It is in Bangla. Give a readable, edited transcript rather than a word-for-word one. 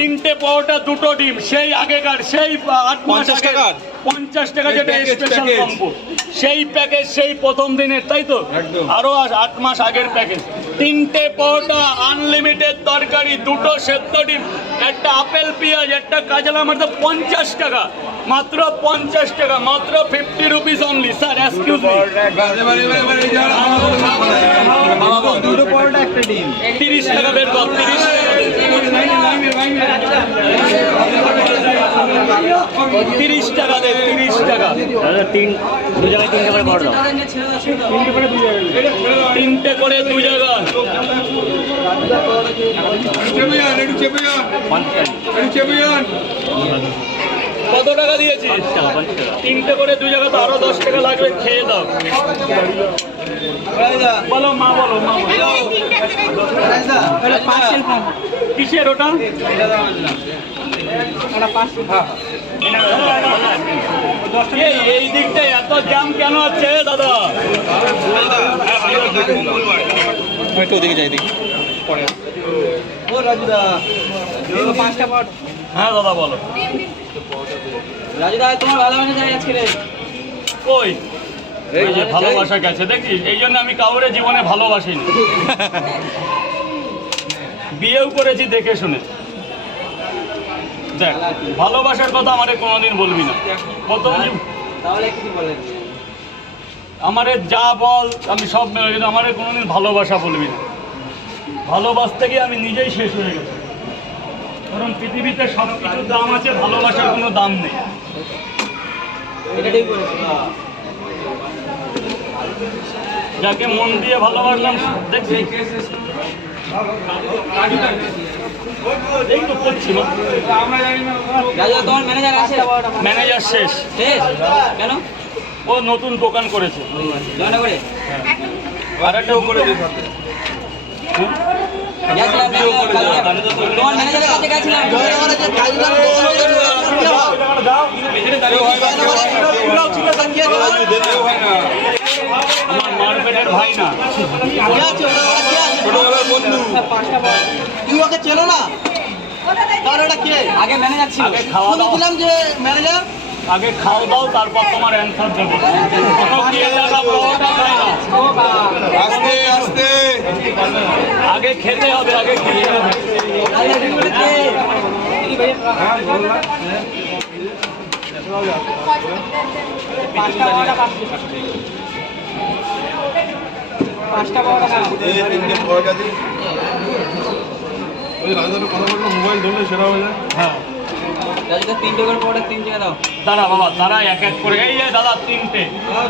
তিনটে পরোটা দুটো ডিম, সেই আগেকার, সেই 8 মাস 50 আগে টাকার? 50 টাকা, যেটা প্যাকেজ, স্পেশাল প্যাকেজ। কম্বো, সেই প্যাকেজ, সেই প্রথম দিনের, তাই তো? একদম। আরো 8 মাস আগের প্যাকেজ। তিনটে পরোটা, আনলিমিটেড তরকারি, দুটো সেদ্ধ ডিম, একটা আপেল পেঁয়াজ, একটা কাঁচা লঙ্কা, 50 টাকা, মাত্র 50 টাকা, মাত্র 50 rupees only. Sir excuse me, দুটো পরোটা একটা ডিম। 30 টাকা বের কর, 30 টাকা দে। 30 টাকা দে, 30 টাকা। দু জায়গায় তিনটে করে বড় দাও। তিনটে করে 2 জায়গা। কত টাকা দিয়েছি? 50 টাকা। তিনটে করে 2 জায়গা, তো আরো 10 টাকা লাগবে, খেয়ে দাও। বলো মা, বলো মা, বলো। কিসের ওটা? এই দিকটায় এত জ্যাম কেন আছে দাদা? একটু ওদিকে যাই দেখি পরে। হ্যাঁ দাদা বলো। রাজুদা তোমার ভালো মানে যাই আজকে রে। কই এই যে ভালোবাসা গেছে, দেখিস? এই জন্য আমি কাউরে জীবনে ভালোবাসিনি। বিয়েও করেছি দেখে শুনে। দেখ, ভালোবাসার কথা আমারে কোনোদিন বলবি না। প্রথম তাহলে কি বলেন? আমারে যা বল আমি সব মেনে, কিন্তু আমারে কোনোদিন ভালোবাসা বলবি না। ভালোবাসতে গিয়ে আমি নিজেই শেষ হয়ে গেছি। কারণ পৃথিবীতে সব কিছুর দাম আছে, ভালোবাসার কোনো দাম নেই। এটা ঠিক বলেছো। যাকে মন দিয়ে ভালোবাসলাম, দেখছি এই তো করছি না। রাজুদা তোমার ম্যানেজার আছে? ম্যানেজার শেষ। শেষ? কেন? ও নতুন দোকান করেছে। জয়না করে? আর একটা করে দিই। গেছিলাম তোমার ম্যানেজারের কাছে গেছিলাম। আমার মারপেটের ভাই না, ছোটবেলার বন্ধু। তুই ওকে চেনো না? তাহলে ওটা কে? আগে ম্যানেজার ছিল। আগে খাওয়া দাওয়া, শুনেছিলাম যে ম্যানেজার। আগে খাও দাও, তারপর তোমার অ্যান্সার দেবো। কোনো ক্রিয়েটাররা পরোটা খায় না। আস্তে আস্তে। আগে খেতে হবে, আগে খেতে হবে। মোবাইল ধরলে সেরা হয়ে যায়। হ্যাঁ রাজুদা 3টে করে পড়ে 3 জায়গা দাও। দাঁড়া বাবা, তারা এক এক করে। এই যে দাদা 3টে।